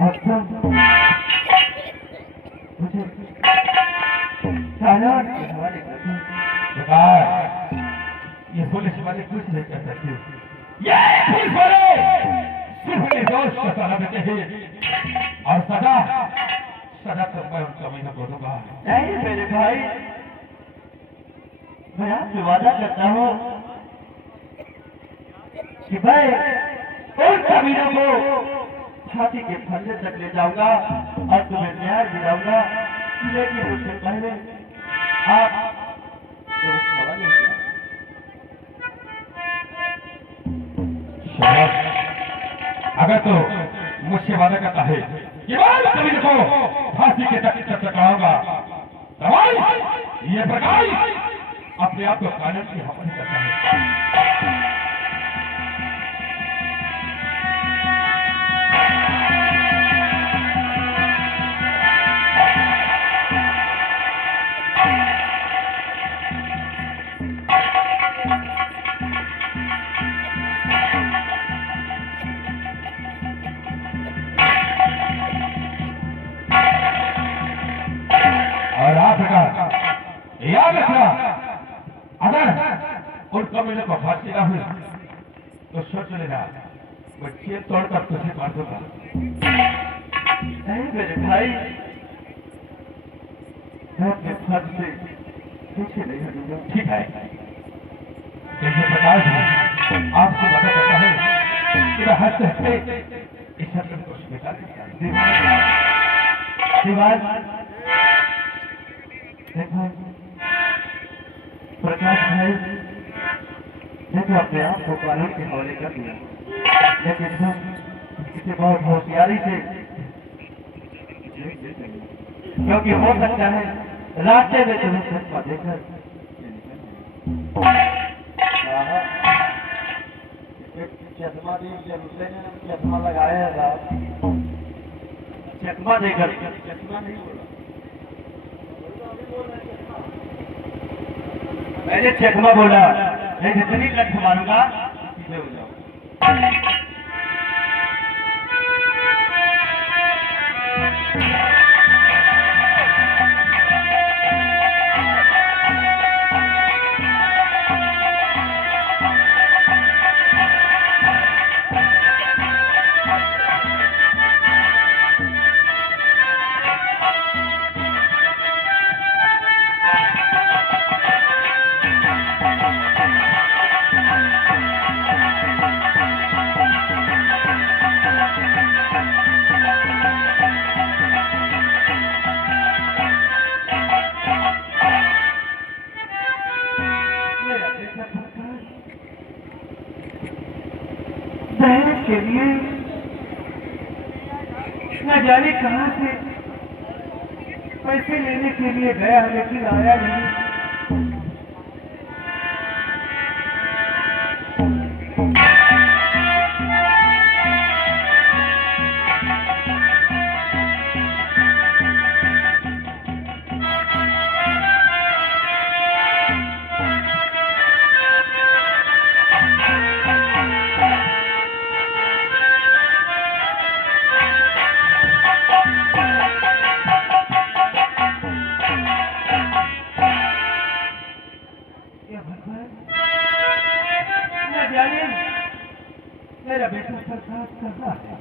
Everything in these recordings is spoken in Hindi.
अच्छा मुझे चालान के हवाले कर दो। प्रकाश, ये पुलिस वाले कुछ नहीं कर सकते। ये पुलिस वाले सिर्फ निर्दोष को सजा देते हैं और सजा सजा तो मैं उन कमीनों को दूंगा। नहीं मेरे भाई, मैं आपसे वादा करता हूँ कि मैं उन कमीनों को फांसी के फंदे तक ले जाऊंगा और तुम्हें न्याय दिलाऊंगा, लेकिन उससे पहले आप मेरे सवाल नहीं करें। शाबाश। अगर तो मुझसे वादा करता है कि मैं कमीनों को फांसी के तख्त तक चढ़ाऊंगा, तब ये प्रकाश अपने आप को कानून की हवाले करता है। और आप बेटा याद रखना, अगर उन कमीनों को फांसी ना हुई तो सोच लेना मैं चेन तोड़कर तुझे मार दूंगा। नहीं मेरे भाई, मैं अपने फर्ज से पीछे नहीं हटूंगा। ठीक है, जैसे प्रकाश आपसे वादा करता है कि मैं हर हफ्ते इस हफ्ते को स्वीकार करूंगा। शिवाज देखो, प्रकाश भाई ने तो अपने आप को कानून के हवाले कर दिया, लेकिन तुम इसे बहुत होशियारी से, क्योंकि हो सकता है रास्ते में तुम्हें चश्मा देकर चश्मा चश्मा लगाया चश्मा देकर, चश्मा नहीं बोला मैंने, चकमा बोला। मैं जितनी लठ मारूंगा सीधे हो जाओ। दहेज के लिए न जाने कहां से पैसे लेने के लिए गया, लेकिन आया नहीं। मेरा बेटा प्रकाश कहाँ है?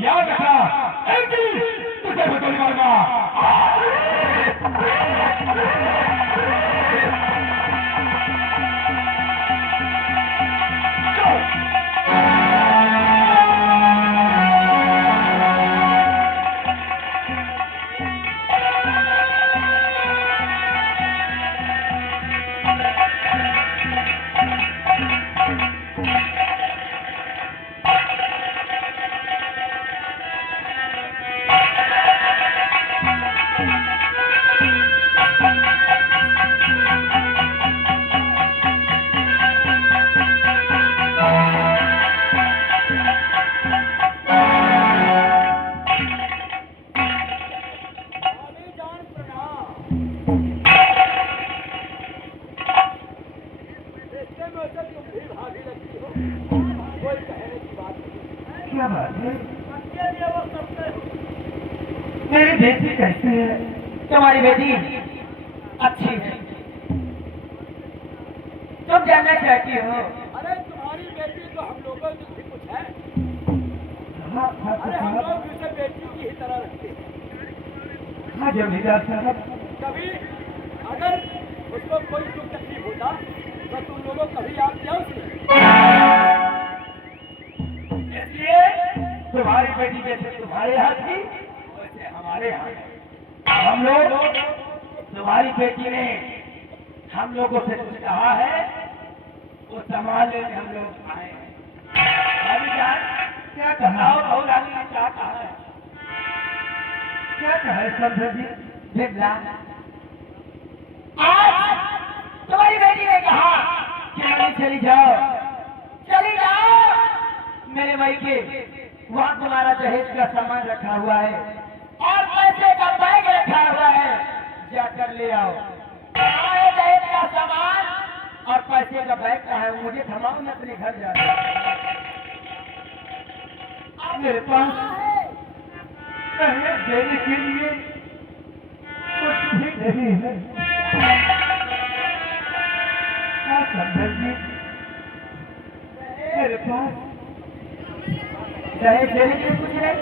याद रखना, एक दिन तुझे भी गोली मारूंगा। तुम्हारी बेटी अच्छी है। तुम जानना चाहती हो? अरे तुम्हारी बेटी तो हम लोगों की भी कुछ है। हाँ अरे हम हाँ लोग उसे बेटी की ही तरह रखते हैं। हाँ जमींदार साहब, कभी अगर उसको कोई दुख तकलीफ होता तो तुम लोगों कभी याद किया उसने? इसलिए तुम्हारी बेटी जैसे तुम्हारे हाथ की वैसे हमारे हाथ। हम लोग, तुम्हारी बेटी ने हम लोगों से कुछ कहा है, वो संभाल लेने हम लोग आए हैं। अभी जान क्या कहा बहु रानी ने क्या कहा है? क्या कहा है समझे जी? बिमला, आज तुम्हारी बेटी ने कहा कि रानी चली जाओ, चली जाओ मेरे भाई के, वहाँ तुम्हारा दहेज का सामान रखा हुआ है और पैसे का बैग रखा हुआ है, जाकर ले आओ। आए दहेज का सामान और पैसे का बैग कहा है, मुझे थमाओ, मैं अपने घर जा रहा हूँ। मेरे पास दहेज देने के लिए कुछ भी नहीं है। हाँ समझे जी, मेरे पास दहेज देने के लिए कुछ नहीं।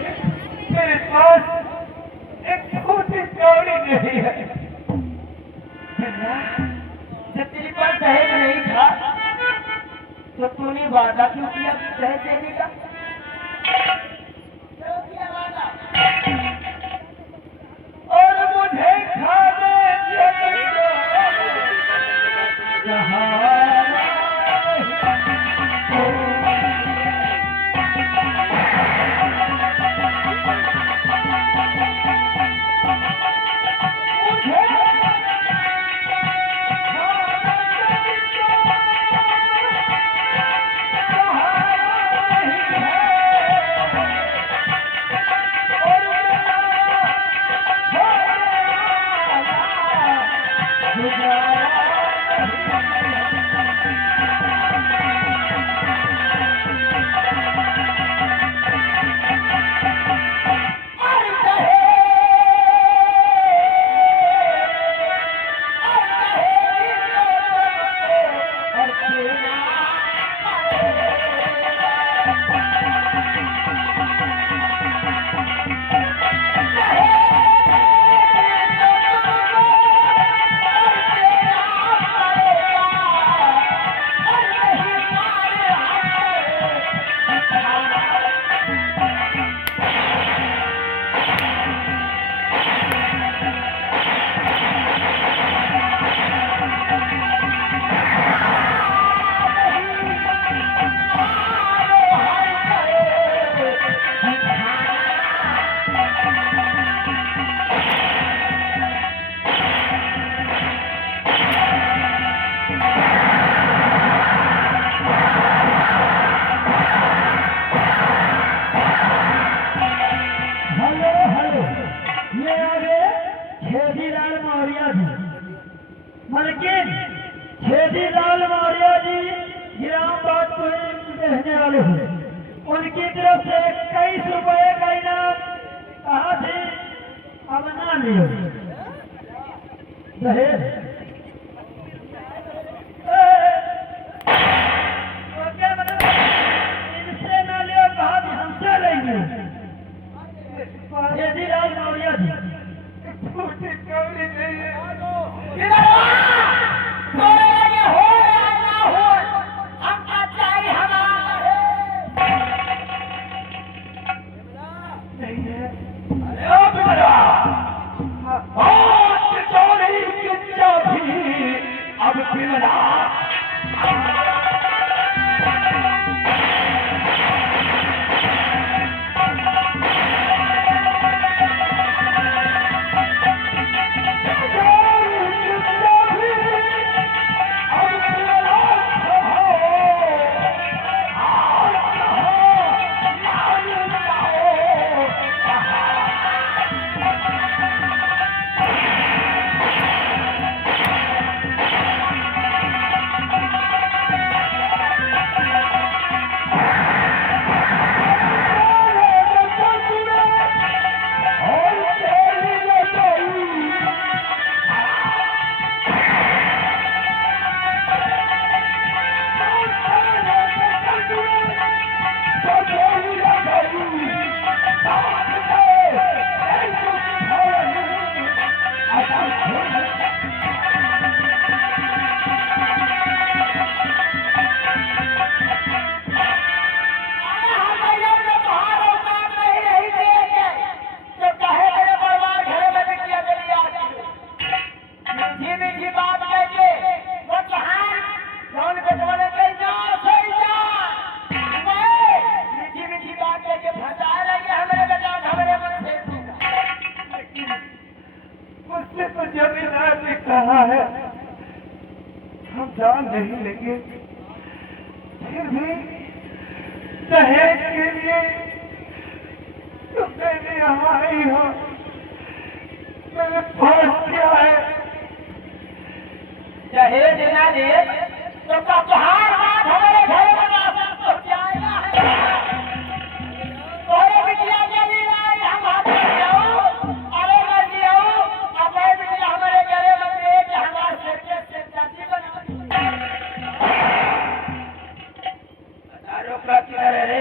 मेरे पास एक छोटी कौड़ी नहीं है। जब तेरे पास दहेज नहीं था तो तूने वादा क्यों किया दहेज देने का? क्यों किया वादा? और मुझे खाने लेकिन छेदीलाल मौर्य जी ग्राम बादपुर में रहने वाले हैं। उनकी तरफ से 21 रुपए का इनाम कहा थे, अब ना लियो दहेज। इनसे ना लियो, कहा कि हमसे लेंगे। छेदीलाल मौर्य जी छोटी कौड़ी नहीं है। नहीं है। जमींदार ने कहा है हम जान नहीं लेंगे, फिर भी दहेज के लिए तो मैंने यहाँ आई हो, मैंने फोर्स किया है। दहेज ना दे तो कहार बात हमारे घर में वापस पहुंचाएगा। तोरे बिटिया के लिए लाए हम वापस जाओ, अरे मर जाओ, अपने बिटिया हमारे घरे में देख हमारे से चाची बना। अरे का किनारे रे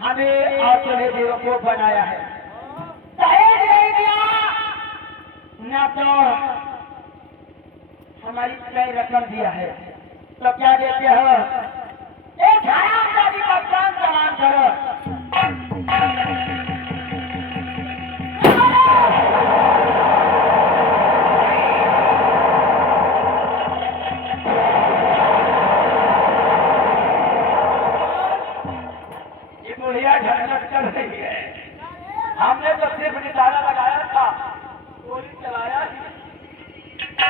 हमें और तुम्हें बेवकूफ बनाया है। दहेज नहीं दिया ना तो हमारी कई रकम दिया है, तो क्या देते हो? एक हराम जाति का प्राण सवाल करो। कर रही है, हमने तो सिर्फ निशाना लगाया था, गोली चलाया ही,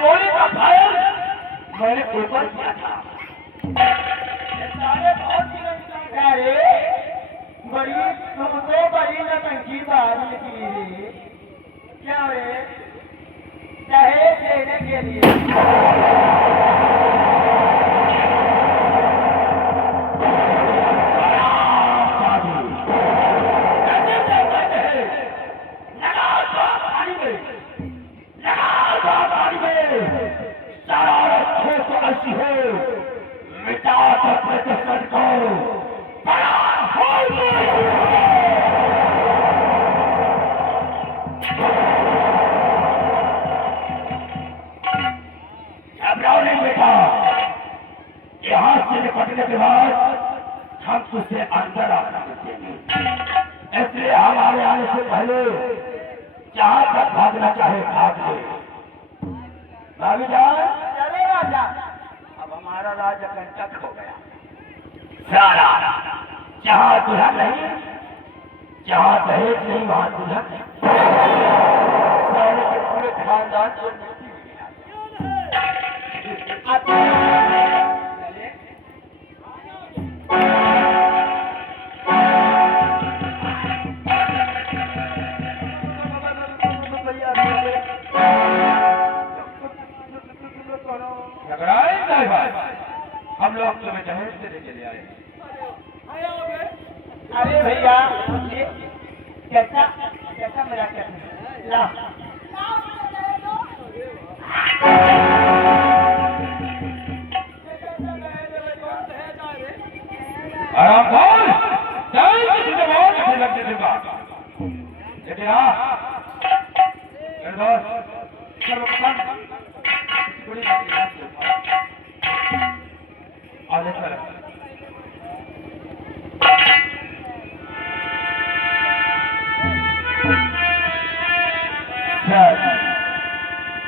गोली का फायर मैंने ऊपर किया था। बहुत अरे बड़ी तुमको बड़ी नटंकी बात निकली क्या रे? दहेज देने के लिए निपटने के बाद हम तुझसे अंदर आना देंगे, इसलिए हमारे आने से पहले जहां तक भागना चाहे भाग ले। भाभी जान चले राजा, अब हमारा राज कंटक हो गया। सारा जहां दुल्हन नहीं, जहां दहेज नहीं वहां दुल्हन नहीं, सारे के पूरे खानदान को हम लोग तुम्हें दहेज देने के लिए आए। अरे भैया कैसा कैसा मेरा क्या आराम बोल, लगने दूंगा। लेकिन आगे सर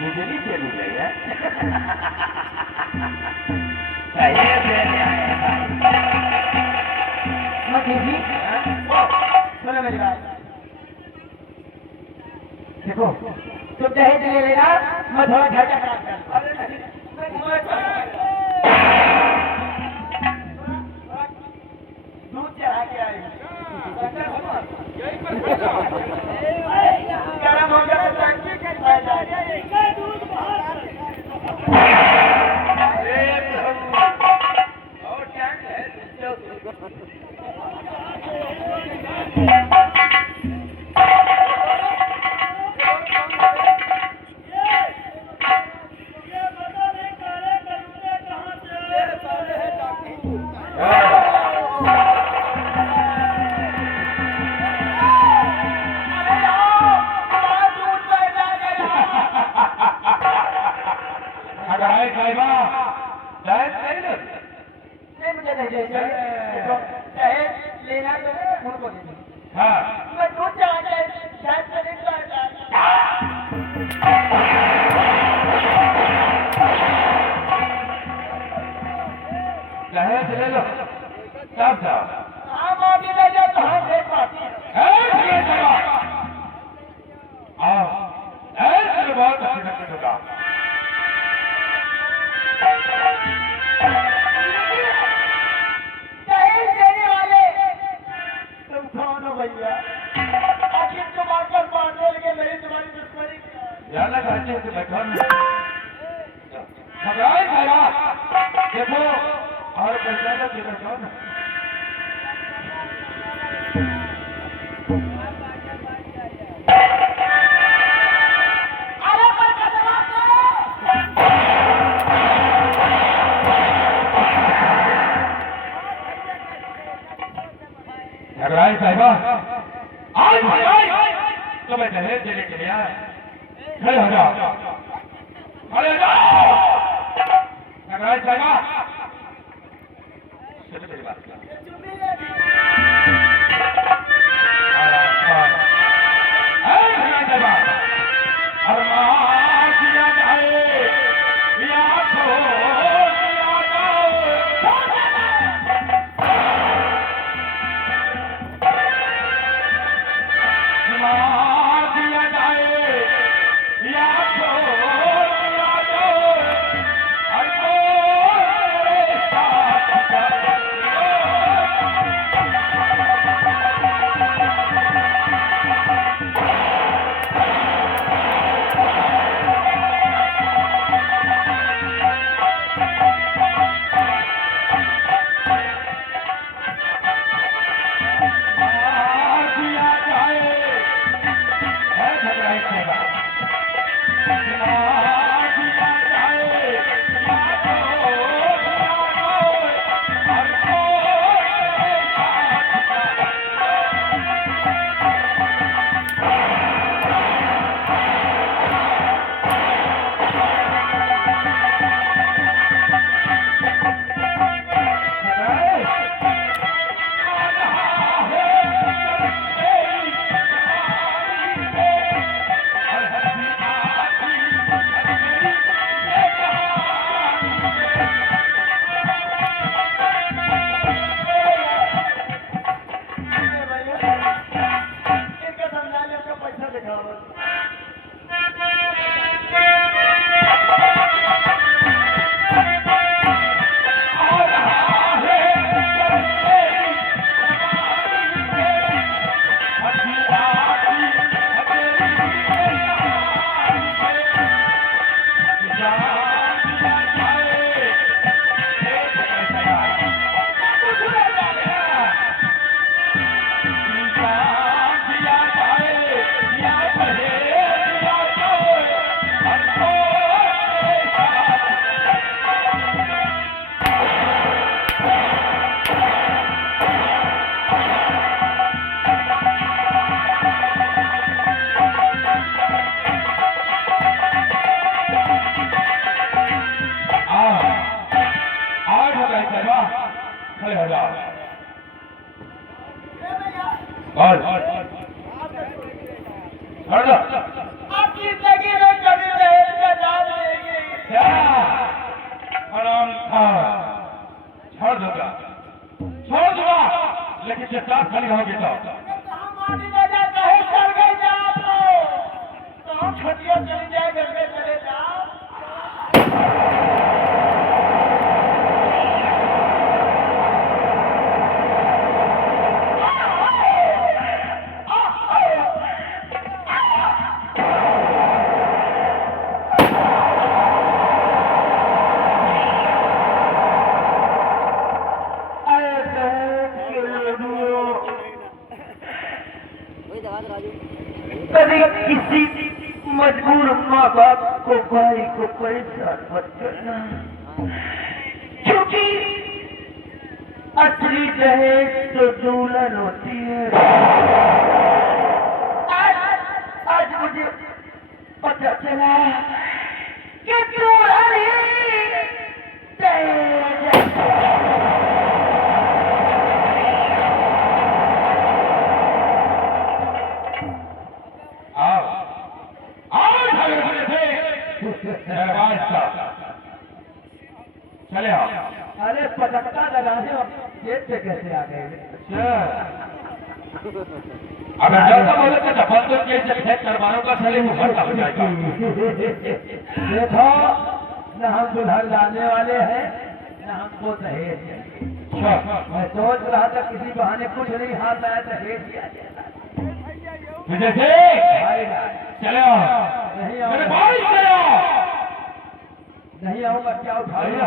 बिजली चली गई है। सुनो मेरी बात, देखो तुम दहेज ले लेना, मैं थोड़ा घर का खराब कर दूध चढ़ा के आई गरम हो गया तो अरे यार, बात दूर से जा गया। अगर आए साहिबा दहेज नहीं लो नहीं, मुझे नहीं चाहिए। देखो, दहेज लेना तो उनको दे दो। हाँ मैं दूध चला के शायद से नहीं करता। दहेज ले लो सब जाओ हम अभी ले जाओ तो हम देख पाती हैं। आओ दहेज में बहुत अच्छी नकल होगा दहेज देने वाले तुम कौन हो भैया? आखिर तुम आकर मारने लगे, मेरी तुम्हारी दुश्मनी क्या है? यार ना कहते हैं कि बैठा घबराए साहिबा देखो और पैसा का कि बैठा ना अरे पर जवाब दो। घबराए साहिबा आज तो मैं दहेज देने के लिए आया खड़े हो जाओ खड़े हो जाओ घबराए साहिबा सुनो मेरी बात इनका समझाने का पैसा दिखाओ। खड़े हो जाओ और खड़े जाओ आपकी जिंदगी में कभी दहेज का दाम लेंगे? क्या आराम था छोड़ दूंगा लेकिन जब साथ खड़ी होगी तो हम मानी न जाता है, चल गए जाओ तो हम खटिया चली जाए, घर में चले जाओ। अरे दहेज कभी किसी मजबूर माँ बाप को भाई को परेशान मत करना, क्योंकि असली दहेज तो दुल्हन होती है। आज मुझे पता चला कि दुल्हन ही दहेज है। चले आओ। अरे पटकता लगाने और जेब पे कैसे आ गए? अगर जब बोले तो दफा तो कैसे फेंक करवानों का चले वो भरता हो जाएगा। देखो, न हम दुल्हन लाने वाले हैं न हमको दहेज चाहिए। मैं सोच रहा था किसी बहाने कुछ नहीं हाथ आया दहेज दिया जाए। विजय से चले आओ। नहीं मेरे आऊंगा, भाई चले आओ। नहीं आऊंगा, क्या उठा लिया?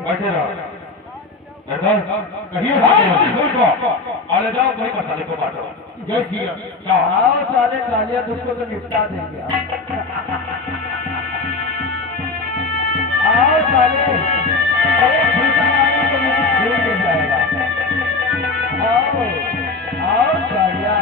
बैठे रहो। कहीं आले जाओ, कोई मसाले को बांटो। जय श्री राम। आओ साले कालिया, तुमको तो निपटा देंगे। आओ साले, एक फूटा मारो तो मुझे खून दे जाएगा। आओ आओ कालिया।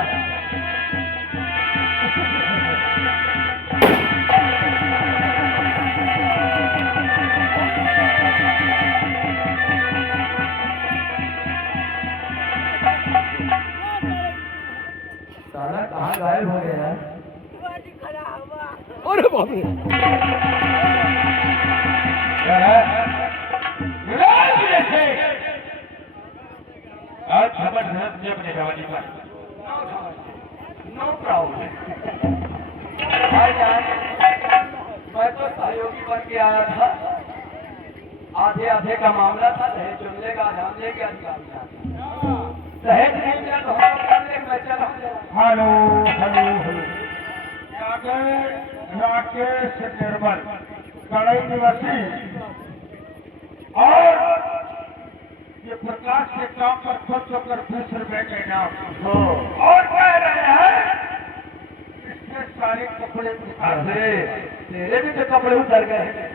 साला कहाँ गायब हो गया है? अरे बाप रे आज जबरदस्त से अपने जवानी पर नो प्रॉब्लम। भाईजान, मैं तो सहयोगी बन के आया था। आधे आधे का मामला था, दहेज जुमले का आधाम लेके अधिकारी था। दहेज नहीं मिला तो हम कर ले, मैं चला हूं। Hello hello hello. Rakesh Nirmal Kadai निवासी और ये प्रकाश के काम पर खर्च होकर 20 रुपए का इनाम और कह रहे हैं इसके सारे कपड़े दिखा दे। तेरे भी तो कपड़े उतर गए हैं।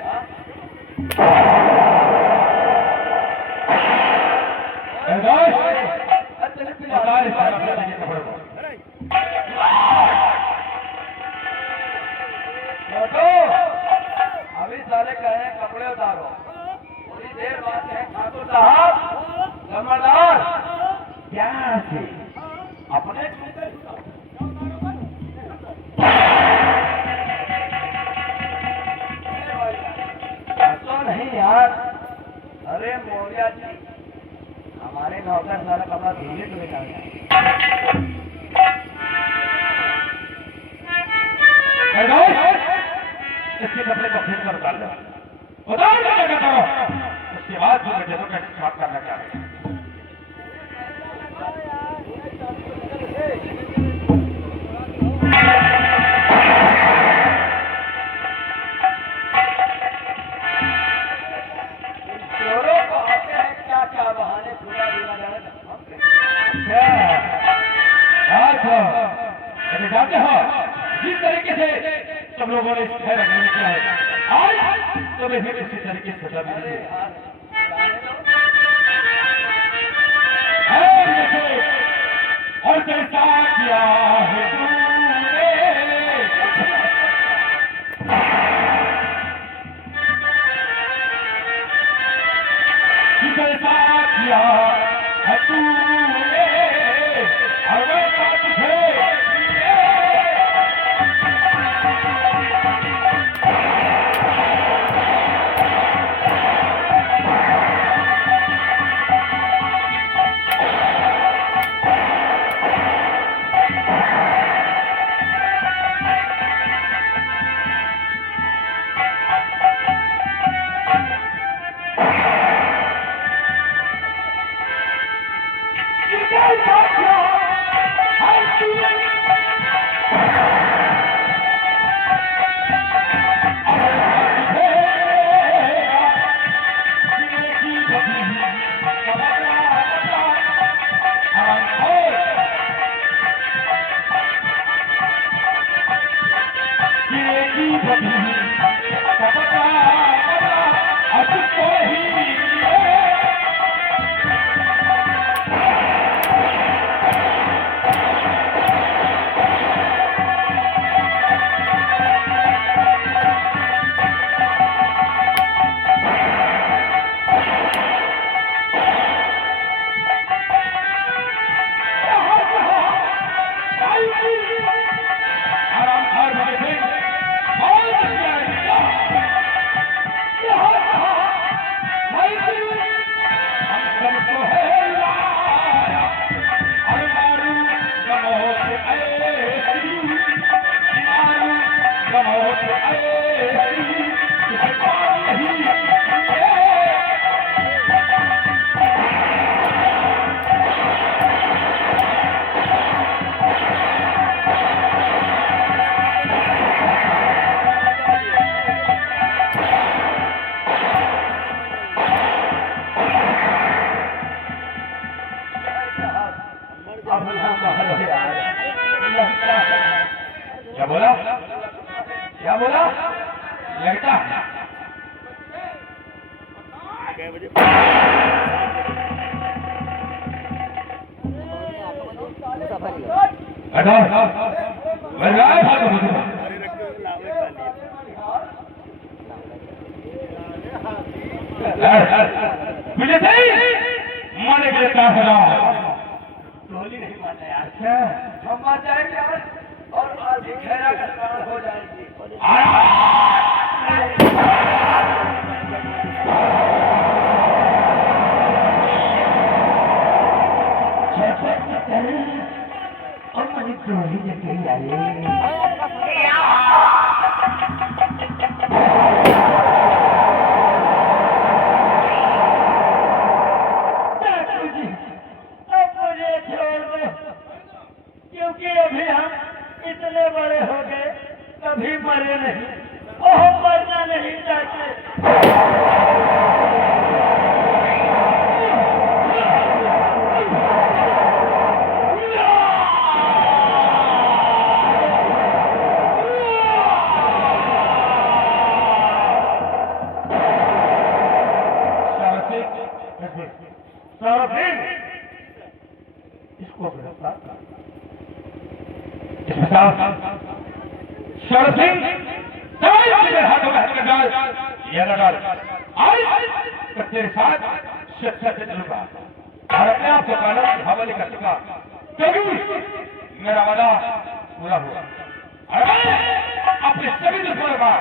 अभी साले कह रहे हैं कपड़े उतारो, थोड़ी देर बाद कहें ठाकुर साहब नंबरदार क्या है? अपने जूते तो नहीं यार। अरे मौर्या जी, हमारे नौकर सारा कपड़ा धुलने को निकाल इसके कपड़े को फिर कर डाल दो। उतार दो क्या करो। उसके बाद फिर मैं जैसा स्टार्ट करना चाह रहे हैं। चोरों को आते हैं क्या क्या बहाने पूरा दिया जाए। जानते हो जिस तरीके से तुम लोगों ने इस शहर में किया है, आज तुम्हें भी इसी तरीके से सजा मिली है। और कैसा किया है तूने, कैसा किया है तूने, और वैसा तुझे अब ना मारो यार, लगता है। क्या बोला? क्या बोला? लगता है। हटो, मुझे सही माने के लिए तैयार हो जाओ। गोली नहीं मारना यार, अच्छा, हम मर जाएंगे और आधी खेरा गड़बड़ हो जाएगी। और मैंने गोली लगी आई। क्योंकि अभी हम इतने बड़े हो गए, कभी मरे नहीं और हम मरना नहीं चाहते। इसको गिरफ्तार कर। शरद सिंह मेरे हाथों में हथकंडा डाल, ये न डाल। आज तो तेरे साथ शिक्षा से चलूंगा और अपने आप को कानून के हवाले कर चुका, क्योंकि मेरा वादा पूरा हुआ। अरे अपने सभी दुश्मनों का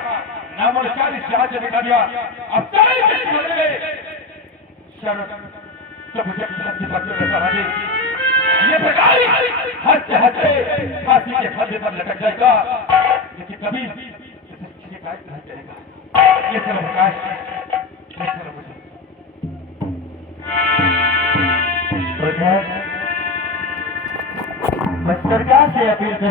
नामोनिशान इस शहर से मिटा दिया। अब सारे दुश्मन बदल गए। शरद तो मुझे फांसी पर क्यों रहता है? ये प्रकार हंसते हंसते फांसी के फंदे पर लटक जाएगा, लेकिन कभी किसी का नहीं चलेगा। ये सब प्रकाश, ये सब मुझे मैं सरकार से अपील